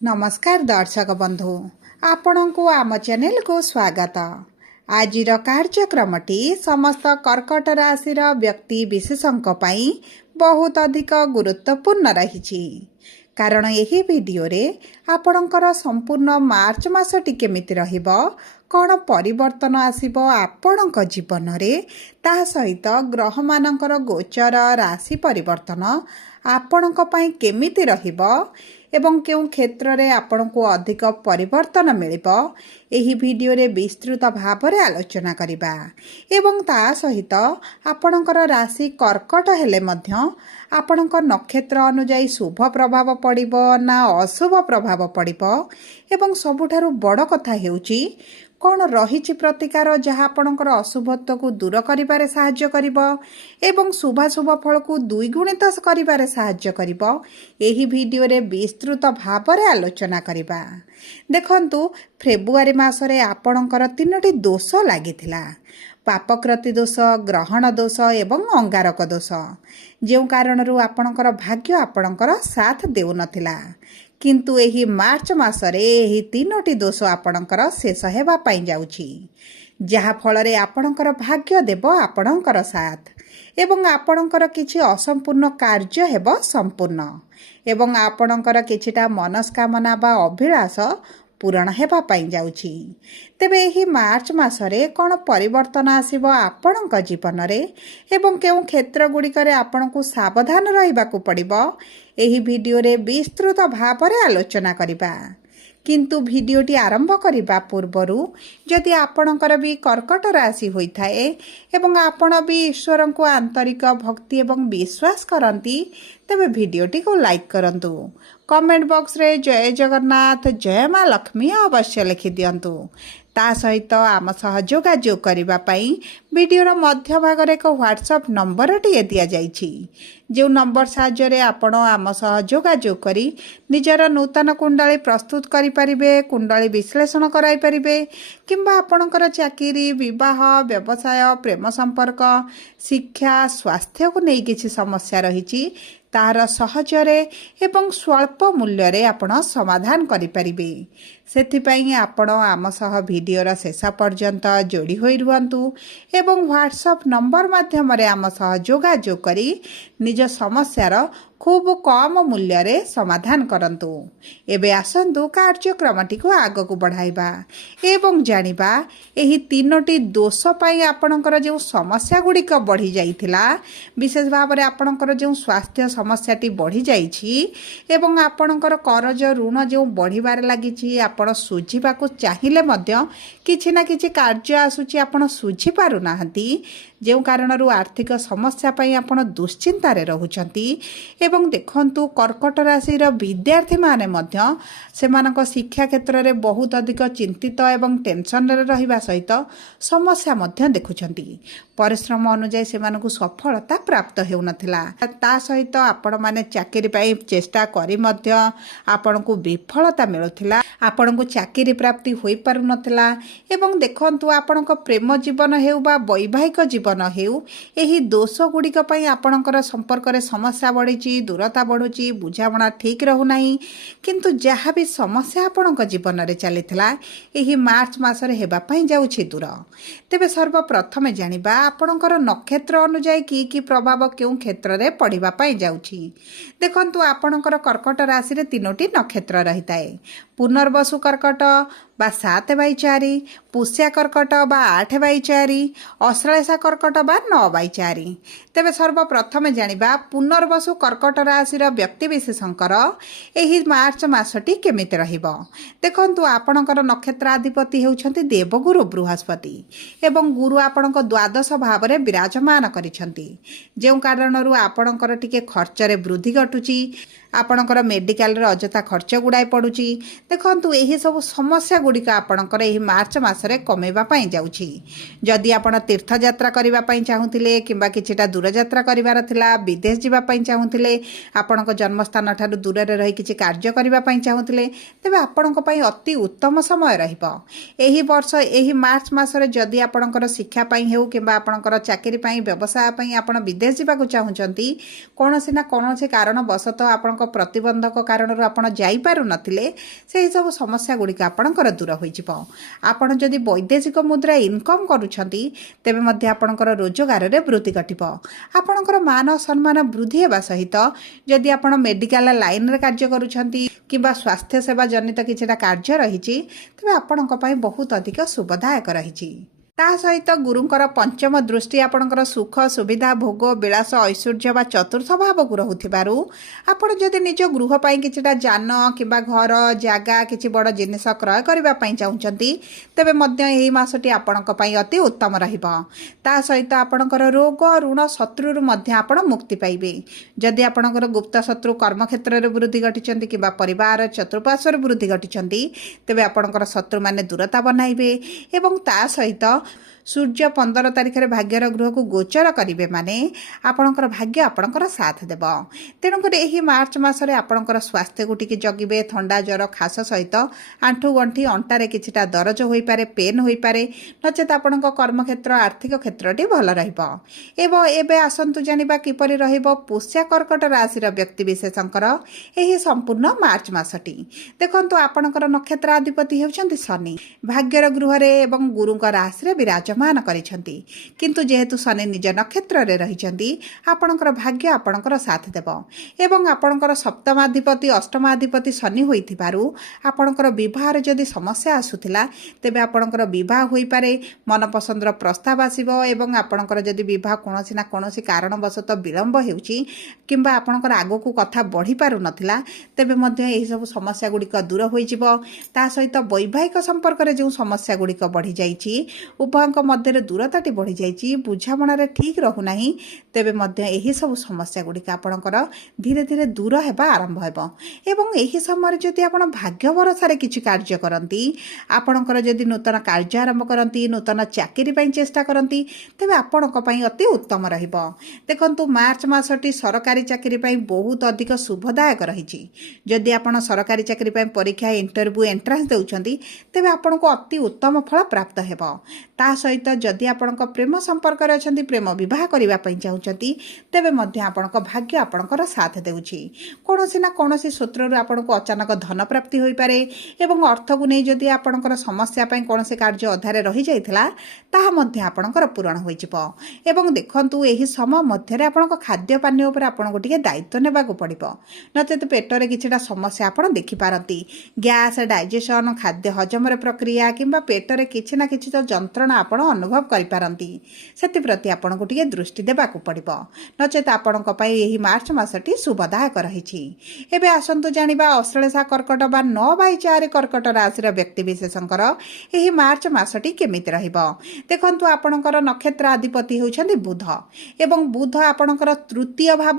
नमस्कार दर्शक बंधु आपण को आम चैनल को स्वागत। आज कार्यक्रमटी समस्त कर्कट राशि व्यक्ति विशेषों बहुत अधिक गुरुत्वपूर्ण रही कारण यही वीडियो रे आपणकर संपूर्ण मार्च मासटी केमिति रहिबो कौन परिवर्तन आसीबो आपणक जीवन रे ता सहित ग्रह मानकर गोचर राशि परिवर्तन आपणक पई केमिति रहिबो एवं केउं क्षेत्र रे आपण को अधिक परिवर्तन मिलिबो एही वीडियो रे विस्तृत भाव रे आलोचना करिबा एवं ता सहित आपणकर राशि कर्कट हेले मध्य आपणक नक्षत्र अनुसार शुभ प्रभाव पड़िबो ना अशुभ प्रभाव पड़िबो एवं सबुठारु बड़ कथा हेउची कौन रही प्रतिकार जहाँ आपणकर अशुभत्व को दूर करिबारे साहाय्य करिबो एवं शुभाशुभ फल को द्विगुणित करिबारे साहाय्य करिबो एही वीडियो रे विस्तृत भाव रे आलोचना करिबा। देखंतु फेब्रुआरी मासरे आपणकर 3टी दोष लागिथिला पापकृति दोष ग्रहण दोष एवं अंगारक दोष जो कारणरू आपणकर भाग्य आपणकर साथ देउ नथिला किंतु एही मार्च मासरे एही 3टी दोष आपणकर शेष हेबा पई जाउछि जहा फल रे आपणकर भाग्य देव आपणकर साथ एवं आपणकर किछि असंपूर्ण कार्य हेबो संपूर्ण एवं आपणकर किछिटा मनस्कामना बा अभिलाष पूरण हेबा पई जाउछि। तेबे एही मार्च मासरे कोन परिवर्तन आसीबो आपणक जीवन रे एवं केउ क्षेत्र गुड़िक आपणकु सावधान रहिबाकु पड़िबो एही वीडियो रे विस्तृत भाव रे आलोचना करिबा। किंतु वीडियोटी आरंभ करिबा पूर्वरु जदि आपणकर भी कर्कट राशि होइथाए एवं आपण भी ईश्वर को आंतरिक भक्ति एवं विश्वास करंती तबे वीडियोटी को लाइक करंतु कमेंट बॉक्स रे जय जगन्नाथ जय मां लक्ष्मी अवश्य लिखि दियंतु ता सहित आम सह जोगाजोग करिबा पई वीडियोर मध्य भाग रे एक व्हाट्सएप नंबर टी दिया जाइछि जो नंबर साहाय्य रे आपण आम सह जोगाजोग करी निजर नूतन कुंडली प्रस्तुत करि परिबे कुंडली विश्लेषण कराई परिबे किंबा आपणकर चाकरी विवाह व्यवसाय प्रेम संपर्क शिक्षा स्वास्थ्य को नहीं किछि समस्या रहिछि तार सहजरे एवं स्वल्प मूल्य रे आपण समाधान करि परिबे सेथिपई आपण आम सह वीडियोर शेष पर्यंत जोड़ी होई रुहंतु एवं व्हाट्सएप नंबर माध्यम रे आम सह जोगाजोग करी निज समस्यार खूब कम मूल्य रे समाधान करंतु। एबे आसंतु कार्यक्रमटी को आग को बढ़ाइबा एवं जानिबा एही 3टी दोष पई आपणकर जो समस्या गुड़िक बढ़ी जाइथिला विशेष भाव रे आपणकर जो स्वास्थ्य समस्याटी बढ़ी जाइछि एवं आपणकर करज ऋण जो बढ़िबार लागिछि आपण सुझिबाकू चाहिले मध्य किछि ना किछि कार्य आसुछि आपण सुझि पारु नाहंती जो कारणरू आर्थिक समस्या पई आपण दुश्चिंतारे रहुचंती एवं देखंतु कर्कट राशि विद्यार्थी माने मध्य सेमानक शिक्षा क्षेत्र में बहुत अधिक चिंतित एवं टेंशन रे रहिबा सहित समस्या मध्य देखुचंती परिश्रम अनुसार सेमानकु सफलता प्राप्त हेउ नथिला ता सहित आपण माने चाकरी पई चेष्टा करी मध्य आपणकु विफलता मिलुथिला आपणकु चाकरी प्राप्ति होई पारु नथिला एवं देखंतु आपणक प्रेम जीवन हेउ बा वैवाहिक जीवन हेउ एही दोष गुड़िक पई आपणकर संपर्क रे समस्या बढ़ी दूरता बढ़ुची बुझामणा ठीक रहू नाही किंतु जहाँ भी समस्या आपणक जीवन रे चलीथिला एही मार्च मासरे हेबा पई जाउछि दूर। तेबे सर्वप्रथमे जानिबा आपणकर नक्षत्र अनुसार की प्रभाव केउ क्षेत्र रे पड़िबा पई जाउछि। देखंतु आपणकर कर्कट राशि रे 3टी नक्षत्र रहिताए पुनर्वसु कर्कट बा 7/4 पुष्या कर्कट बा 8/4 अश्लेषा कर्कट बा 9/4। तेबे सर्वप्रथमे जानिबा पुनर्वसु कर्कट राशि व्यक्ति विशेषंकर एही मार्च मासटी केमिति रहिबो। देखंतु आपणकर नक्षत्राधिपति हेउछंती देवगुरु बृहस्पति एवं गुरु आपणक द्वादश भाव रे विराजमान करिसंती जे कारणरू आपणकर टिके खर्च रे वृद्धि घटुची आपणकर मेडिकल रे अजथा खर्च गुडाई पडुची। देखंतु एही सब समस्या गुड़िक आपणकर एही मार्च मासरे कमेबा पई जाउछि जदि आपण तीर्थ यात्रा करिबा पई चाहुथिले किंबा किछिटा दूर यात्रा करिवार थिला विदेश जिबा पई चाहुथिले आपणक जन्मस्थान ठारू दूर रे रही किछि कार्य करिबा पई चाहुथिले तेबे आपणक पई अति उत्तम समय रहिबो। एही वर्ष एही मार्च मासरे जदि आपणकर शिक्षा पई हेउ किंबा आपणकर चाकरी पई व्यवसाय पई आपण विदेश जिबा को चाहुचंती कोनोसी ना कोनोसी कारण बसत आपणक ପ୍ରତିବନ୍ଧକ କାରଣରୁ ଆପଣ ଯାଇପାରୁନଥିଲେ ସେହି ସବୁ ସମସ୍ୟା ଗୁଡ଼ିକ ଆପଣଙ୍କର ଦୂର ହୋଇଯିବ। ଆପଣ ଯଦି ବୈଦେଶିକ ମୁଦ୍ରା ଇନକମ୍ କରୁଛନ୍ତି ତେବେ ମଧ୍ୟ ଆପଣଙ୍କର ରୋଜଗାରରେ ବୃଦ୍ଧି ଘଟିବ। ଆପଣଙ୍କର ମାନ ସମ୍ମାନ ବୃଦ୍ଧି ହେବା ସହିତ ଯଦି ଆପଣ ମେଡ଼ିକାଲ ଲାଇନରେ କାର୍ଯ୍ୟ କରୁଛନ୍ତି କିମ୍ବା ସ୍ୱାସ୍ଥ୍ୟ ସେବା ଜନିତ କିଛିଟା କାର୍ଯ୍ୟ ରହିଛି ତେବେ ଆପଣଙ୍କ ପାଇଁ ବହୁତ ଅଧିକ ଶୁଭଦାୟକ ରହିଛି। ତା ସହିତ ଗୁରୁଙ୍କର ପଞ୍ଚମ ଦୃଷ୍ଟି ଆପଣଙ୍କର ସୁଖ ସୁବିଧା ଭୋଗ ବିଳାସ ଐଶ୍ୱର୍ଯ୍ୟ ବା ଚତୁର୍ଥ ଭାବକୁ ରହୁଥିବାରୁ ଆପଣ ଯଦି ନିଜ ଗୃହ ପାଇଁ କିଛିଟା ଯାନ କିମ୍ବା ଘର ଜାଗା କିଛି ବଡ଼ ଜିନିଷ କ୍ରୟ କରିବା ପାଇଁ ଚାହୁଁଛନ୍ତି ତେବେ ମଧ୍ୟ ଏହି ମାସଟି ଆପଣଙ୍କ ପାଇଁ ଅତି ଉତ୍ତମ ରହିବ। ତା ସହିତ ଆପଣଙ୍କର ରୋଗ ଋଣ ଶତ୍ରୁରୁ ମଧ୍ୟ ଆପଣ ମୁକ୍ତି ପାଇବେ। ଯଦି ଆପଣଙ୍କର ଗୁପ୍ତ ଶତ୍ରୁ କର୍ମକ୍ଷେତ୍ରରେ ବୃଦ୍ଧି ଘଟିଛନ୍ତି କିମ୍ବା ପରିବାର ଚତୁଃପାର୍ଶ୍ୱରେ ବୃଦ୍ଧି ଘଟିଛନ୍ତି ତେବେ ଆପଣଙ୍କର ଶତ୍ରୁମାନେ ଦୂରତା ବନାଇବେ ଏବଂ ତା ସହିତ ସୂର୍ଯ୍ୟ 15 ତାରିଖରେ ଭାଗ୍ୟର ଗୃହକୁ ଗୋଚର କରିବେ ମାନେ ଆପଣଙ୍କର ଭାଗ୍ୟ ଆପଣଙ୍କର ସାଥ ଦେବ। ତେଣୁକରି ଏହି ମାର୍ଚ୍ଚ ମାସରେ ଆପଣଙ୍କର ସ୍ୱାସ୍ଥ୍ୟକୁ ଟିକେ ଜଗିବେ। ଥଣ୍ଡା ଜ୍ୱର ଖାସ ସହିତ ଆଣ୍ଠୁ ଗଣ୍ଠି ଅଣ୍ଟାରେ କିଛିଟା ଦରଜ ହୋଇପାରେ ପେନ୍ ହୋଇପାରେ ନଚେତ ଆପଣଙ୍କ କର୍ମକ୍ଷେତ୍ର ଆର୍ଥିକ କ୍ଷେତ୍ରଟି ଭଲ ରହିବ। ଏବଂ ଏବେ ଆସନ୍ତୁ ଜାଣିବା କିପରି ରହିବ ପୁଷ୍ୟ କର୍କଟ ରାଶିର ବ୍ୟକ୍ତିବିଶେଷଙ୍କର ଏହି ସମ୍ପୂର୍ଣ୍ଣ ମାର୍ଚ୍ଚ ମାସଟି। ଦେଖନ୍ତୁ ଆପଣଙ୍କର ନକ୍ଷତ୍ରାଧିପତି ହେଉଛନ୍ତି ଶନି। ଭାଗ୍ୟର ଗୃହରେ ଏବଂ ଗୁରୁଙ୍କ ରାଶିରେ ବିରାଜମାନ କରିଛନ୍ତି। କିନ୍ତୁ ଯେହେତୁ ଶନି ନିଜ ନକ୍ଷତ୍ରରେ ରହିଛନ୍ତି ଆପଣଙ୍କର ଭାଗ୍ୟ ଆପଣଙ୍କର ସାଥ ଦେବ ଏବଂ ଆପଣଙ୍କର ସପ୍ତମାଧିପତି ଅଷ୍ଟମାଧିପତି ଶନି ହୋଇଥିବାରୁ ଆପଣଙ୍କର ବିବାହରେ ଯଦି ସମସ୍ୟା ଆସୁଥିଲା ତେବେ ଆପଣଙ୍କର ବିବାହ ହୋଇପାରେ। ମନପସନ୍ଦର ପ୍ରସ୍ତାବ ଆସିବ ଏବଂ ଆପଣଙ୍କର ଯଦି ବିବାହ କୌଣସି ନା କୌଣସି କାରଣବଶତଃ ବିଳମ୍ବ ହେଉଛି କିମ୍ବା ଆପଣଙ୍କର ଆଗକୁ କଥା ବଢ଼ିପାରୁନଥିଲା ତେବେ ମଧ୍ୟ ଏହିସବୁ ସମସ୍ୟା ଗୁଡ଼ିକ ଦୂର ହୋଇଯିବ। ତା ସହିତ ବୈବାହିକ ସମ୍ପର୍କରେ ଯେଉଁ ସମସ୍ୟା ଗୁଡ଼ିକ ବଢ଼ିଯାଇଛି ଉଭୟଙ୍କ ମଧ୍ୟରେ ଦୂରତାଟି ବଢ଼ିଯାଇଛି ବୁଝାମଣାରେ ଠିକ୍ ରହୁନାହିଁ ତେବେ ମଧ୍ୟ ଏହିସବୁ ସମସ୍ୟା ଗୁଡ଼ିକ ଆପଣଙ୍କର ଧୀରେ ଧୀରେ ଦୂର ହେବା ଆରମ୍ଭ ହେବ। ଏବଂ ଏହି ସମୟରେ ଯଦି ଆପଣ ଭାଗ୍ୟ ଭରସାରେ କିଛି କାର୍ଯ୍ୟ କରନ୍ତି ଆପଣଙ୍କର ଯଦି ନୂତନ କାର୍ଯ୍ୟ ଆରମ୍ଭ କରନ୍ତି ନୂତନ ଚାକିରି ପାଇଁ ଚେଷ୍ଟା କରନ୍ତି ତେବେ ଆପଣଙ୍କ ପାଇଁ ଅତି ଉତ୍ତମ ରହିବ। ଦେଖନ୍ତୁ ମାର୍ଚ୍ଚ ମାସଟି ସରକାରୀ ଚାକିରି ପାଇଁ ବହୁତ ଅଧିକ ଶୁଭଦାୟକ ରହିଛି। ଯଦି ଆପଣ ସରକାରୀ ଚାକିରି ପାଇଁ ପରୀକ୍ଷା ଇଣ୍ଟରଭ୍ୟୁ ଏଣ୍ଟ୍ରାନ୍ସ ଦେଉଛନ୍ତି ତେବେ ଆପଣଙ୍କୁ ଅତି ଉତ୍ତମ ଫଳ ପ୍ରାପ୍ତ ହେବ। ତା ସହିତ ଯଦି ଆପଣଙ୍କ ପ୍ରେମ ସମ୍ପର୍କରେ ଅଛନ୍ତି ପ୍ରେମ ବିବାହ କରିବା ପାଇଁ ଚାହୁଁଛନ୍ତି ତେବେ ମଧ୍ୟ ଆପଣଙ୍କ ଭାଗ୍ୟ ଆପଣଙ୍କର ସାଥ ଦେଉଛି। କୌଣସି ନା କୌଣସି ସୂତ୍ରରୁ ଆପଣଙ୍କୁ ଅଚାନକ ଧନ ପ୍ରାପ୍ତି ହୋଇପାରେ ଏବଂ ଅର୍ଥକୁ ନେଇ ଯଦି ଆପଣଙ୍କର ସମସ୍ୟା ପାଇଁ କୌଣସି କାର୍ଯ୍ୟ ଅଧାରେ ରହିଯାଇଥିଲା ତାହା ମଧ୍ୟ ଆପଣଙ୍କର ପୂରଣ ହୋଇଯିବ। ଏବଂ ଦେଖନ୍ତୁ ଏହି ସମୟ ମଧ୍ୟରେ ଆପଣଙ୍କ ଖାଦ୍ୟ ପାନୀୟ ଉପରେ ଆପଣଙ୍କୁ ଟିକେ ଦାୟିତ୍ୱ ନେବାକୁ ପଡ଼ିବ ନଚେତ ପେଟରେ କିଛିଟା ସମସ୍ୟା ଆପଣ ଦେଖିପାରନ୍ତି। ଗ୍ୟାସ୍ ଡାଇଜେସନ୍ ଖାଦ୍ୟ ହଜମର ପ୍ରକ୍ରିୟା କିମ୍ବା ପେଟରେ କିଛି ନା କିଛି ତ ଯନ୍ତ୍ରଣା ଆପଣ ଅନୁଭବ କରିପାରନ୍ତି। ସେଥିପ୍ରତି ଆପଣଙ୍କୁ ଟିକେ ଦୃଷ୍ଟି ଦେବାକୁ ପଡ଼ିବ ନଚେତ ଆପଣଙ୍କ ପାଇଁ ଏହି ମାର୍ଚ୍ଚ ମାସଟି ଶୁଭଦାୟକ ରହିଛି। ଏବେ ଆସନ୍ତୁ ଜାଣିବା ଅଶ୍ଳେଷା କର୍କଟ ବା 9/4 କର୍କଟ ରାଶିର ବ୍ୟକ୍ତିବିଶେଷଙ୍କର ଏହି ମାର୍ଚ୍ଚ ମାସଟି କେମିତି ରହିବ। ଦେଖନ୍ତୁ ଆପଣଙ୍କର ନକ୍ଷତ୍ରାଧିପତି ହେଉଛନ୍ତି ବୁଧ ଏବଂ ବୁଧ ଆପଣଙ୍କର ତୃତୀୟ ଭାବ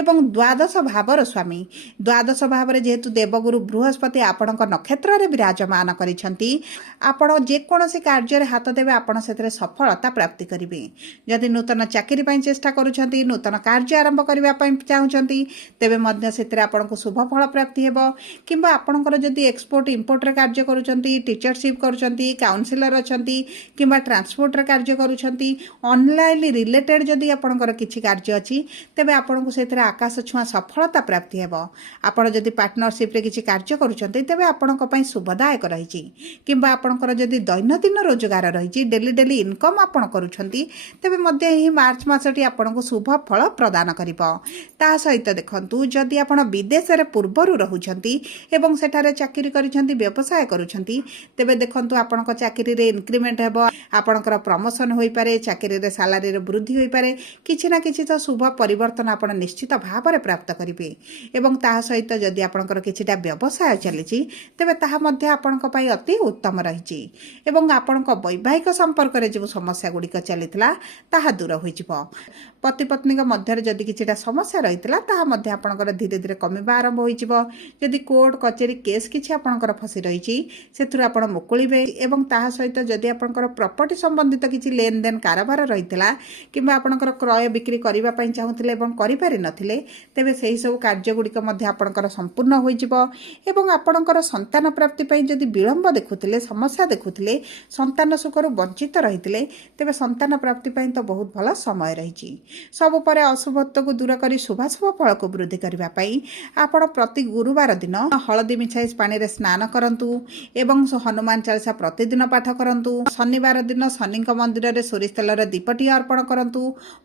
ଏବଂ ଦ୍ୱାଦଶ ଭାବର ସ୍ୱାମୀ। ଦ୍ୱାଦଶ ଭାବରେ ଯେହେତୁ ଦେବଗୁରୁ ବୃହସ୍ପତି ଆପଣଙ୍କ ନକ୍ଷତ୍ରରେ ବିରାଜମାନ କରିଛନ୍ତି ଆପଣ ଯେକୌଣସି କାର୍ଯ୍ୟରେ ହାତ ଦେବେ ଆପଣ ସେଥିରେ ସଫଳତା ପ୍ରାପ୍ତି କରିବେ। ଯଦି ନୂତନ ଚାକିରି ପାଇଁ ଚେଷ୍ଟା କରୁଛନ୍ତି ନୂତନ କାର୍ଯ୍ୟ ଆରମ୍ଭ କରିବା ପାଇଁ ଚାହୁଁଛନ୍ତି ତେବେ ମଧ୍ୟ ସେଥିରେ ଆପଣଙ୍କୁ ଶୁଭ ଫଳ ପ୍ରାପ୍ତି ହେବ। କିମ୍ବା ଆପଣଙ୍କର ଯଦି ଏକ୍ସପୋର୍ଟ ଇମ୍ପୋର୍ଟରେ କାର୍ଯ୍ୟ କରୁଛନ୍ତି ଟିଚରସିପ୍ କରୁଛନ୍ତି କାଉନସିଲର ଅଛନ୍ତି କିମ୍ବା ଟ୍ରାନ୍ସପୋର୍ଟରେ କାର୍ଯ୍ୟ କରୁଛନ୍ତି ଅନଲାଇନ୍ ରିଲେଟେଡ୍ ଯଦି ଆପଣଙ୍କର କିଛି କାର୍ଯ୍ୟ ଅଛି ତେବେ ଆପଣଙ୍କୁ ସେଥିରେ ଆକାଶ ଛୁଆଁ ସଫଳତା ପ୍ରାପ୍ତି ହେବ। ଆପଣ ଯଦି ପାର୍ଟନରସିପ୍ରେ କିଛି କାର୍ଯ୍ୟ କରୁଛନ୍ତି ତେବେ ଆପଣଙ୍କ ପାଇଁ ଶୁଭଦାୟକ ରହିଛି। କିମ୍ବା ଆପଣଙ୍କର ଯଦି ଦୈନନ୍ଦିନ ରୋଜଗାର ରହିଛି ଡେଲି ଇନକମ୍ ଆପଣ କରୁଛନ୍ତି ତେବେ ମଧ୍ୟ ଏହି ମାର୍ଚ୍ଚ ମାସଟି ଆପଣଙ୍କୁ ଶୁଭ ଫଳ ପ୍ରଦାନ କରିବ। ତା ସହିତ ଦେଖନ୍ତୁ ଯଦି ଆପଣ ବିଦେଶରେ ପୂର୍ବରୁ ରହୁଛନ୍ତି ଏବଂ ସେଠାରେ ଚାକିରି କରିଛନ୍ତି ବ୍ୟବସାୟ କରୁଛନ୍ତି ତେବେ ଦେଖନ୍ତୁ ଆପଣଙ୍କ ଚାକିରିରେ ଇନକ୍ରିମେଣ୍ଟ ହେବ ଆପଣଙ୍କର ପ୍ରମୋସନ ହୋଇପାରେ ଚାକିରିରେ ସାଲାରୀରେ ବୃଦ୍ଧି ହୋଇପାରେ କିଛି ନା କିଛି ତ ଶୁଭ ପରିବର୍ତ୍ତନ ଆପଣ ନିଶ୍ଚିତ ଭାବରେ ପ୍ରାପ୍ତ କରିବେ। ଏବଂ ତାହା ସହିତ ଯଦି ଆପଣଙ୍କର କିଛିଟା ବ୍ୟବସାୟ ଚାଲିଛି ତେବେ ତାହା ମଧ୍ୟ ଆପଣଙ୍କ ପାଇଁ ଅତି ଉତ୍ତମ ରହିଛି ଏବଂ ଆପଣଙ୍କ ବୈବାହିକ ସମ୍ପର୍କରେ ଯେଉଁ ସମସ୍ୟା ଗୁଡ଼ିକ ଚାଲିଥିଲା ତାହା ଦୂର ହୋଇଯିବ। ପତି ପତ୍ନୀଙ୍କ ମଧ୍ୟରେ ଯଦି କିଛିଟା ସମସ୍ୟା ରହିଥିଲା ତାହା ମଧ୍ୟ ଆପଣଙ୍କର ଧୀରେ ଧୀରେ କମିବା ଆରମ୍ଭ ହୋଇଯିବ। ଯଦି କୋର୍ଟ କଚେରୀ କେସ୍ କିଛି ଆପଣଙ୍କର ଫସି ରହିଛି ସେଥିରୁ ଆପଣ ମୁକୁଳିବେ ଏବଂ ତାହା ସହିତ ଯଦି ଆପଣଙ୍କର ପ୍ରପର୍ଟି ସମ୍ବନ୍ଧିତ କିଛି ଲେନଦେନ କାରବାର ରହିଥିଲା କିମ୍ବା ଆପଣଙ୍କର କ୍ରୟ ବିକ୍ରି କରିବା ପାଇଁ ଚାହୁଁଥିଲେ ଏବଂ କରିପାରିନଥିଲେ ତେବେ ସେହିସବୁ କାର୍ଯ୍ୟଗୁଡ଼ିକ ମଧ୍ୟ ଆପଣଙ୍କର ସମ୍ପୂର୍ଣ୍ଣ ହୋଇଯିବ। ଏବଂ ଆପଣଙ୍କର ସନ୍ତାନ ପ୍ରାପ୍ତି ପାଇଁ ଯଦି ବିଳମ୍ବ ଦେଖୁଥିଲେ ସମସ୍ୟା ଦେଖୁଥିଲେ ସନ୍ତାନ ସୁଖରୁ ବଞ୍ଚିତ ଚର୍ଚ୍ଚିତ ରହିଥିଲେ ତେବେ ସନ୍ତାନ ପ୍ରାପ୍ତି ପାଇଁ ତ ବହୁତ ଭଲ ସମୟ ରହିଛି। ସବୁ ପରେ ଅଶୁଭତ୍ୱକୁ ଦୂର କରି ଶୁଭାଶୁଭ ଫଳକୁ ବୃଦ୍ଧି କରିବା ପାଇଁ ଆପଣ ପ୍ରତି ଗୁରୁବାର ଦିନ ହଳଦୀ ମିଶାଇ ପାଣିରେ ସ୍ନାନ କରନ୍ତୁ ଏବଂ ହନୁମାନ ଚାଳିଶା ପ୍ରତିଦିନ ପାଠ କରନ୍ତୁ। ଶନିବାର ଦିନ ଶନିଙ୍କ ମନ୍ଦିରରେ ସୋରିଷ ତେଲର ଦୀପଟିଏ ଅର୍ପଣ କରନ୍ତୁ।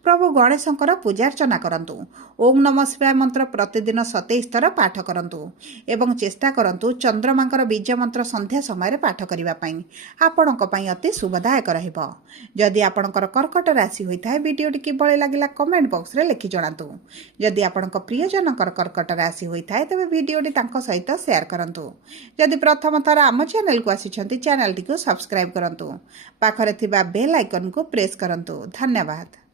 ପ୍ରଭୁ ଗଣେଶଙ୍କର ପୂଜାର୍ଚ୍ଚନା କରନ୍ତୁ। ଓମ୍ ନମଃ ଶିବାୟ ମନ୍ତ୍ର ପ୍ରତିଦିନ 27 ଥର ପାଠ କରନ୍ତୁ ଏବଂ ଚେଷ୍ଟା କରନ୍ତୁ ଚନ୍ଦ୍ରମାଙ୍କର ବୀଜ ମନ୍ତ୍ର ସନ୍ଧ୍ୟା ସମୟରେ ପାଠ କରିବା ପାଇଁ। ଆପଣଙ୍କ ପାଇଁ ଅତି ଶୁଭଦାୟକ ରହିବ। ଯଦି ଆପଣଙ୍କର କର୍କଟ ରାଶି ହୋଇଥାଏ ଭିଡ଼ିଓଟି କିଭଳି ଲାଗିଲା କମେଣ୍ଟ ବକ୍ସରେ ଲେଖି ଜଣାନ୍ତୁ। ଯଦି ଆପଣଙ୍କ ପ୍ରିୟଜନଙ୍କର କର୍କଟ ରାଶି ହୋଇଥାଏ ତେବେ ଭିଡ଼ିଓଟି ତାଙ୍କ ସହିତ ସେୟାର କରନ୍ତୁ। ଯଦି ପ୍ରଥମ ଥର ଆମ ଚ୍ୟାନେଲକୁ ଆସିଛନ୍ତି ଚ୍ୟାନେଲଟିକୁ ସବସ୍କ୍ରାଇବ୍ କରନ୍ତୁ। ପାଖରେ ଥିବା ବେଲ୍ ଆଇକନକୁ ପ୍ରେସ୍ କରନ୍ତୁ। ଧନ୍ୟବାଦ।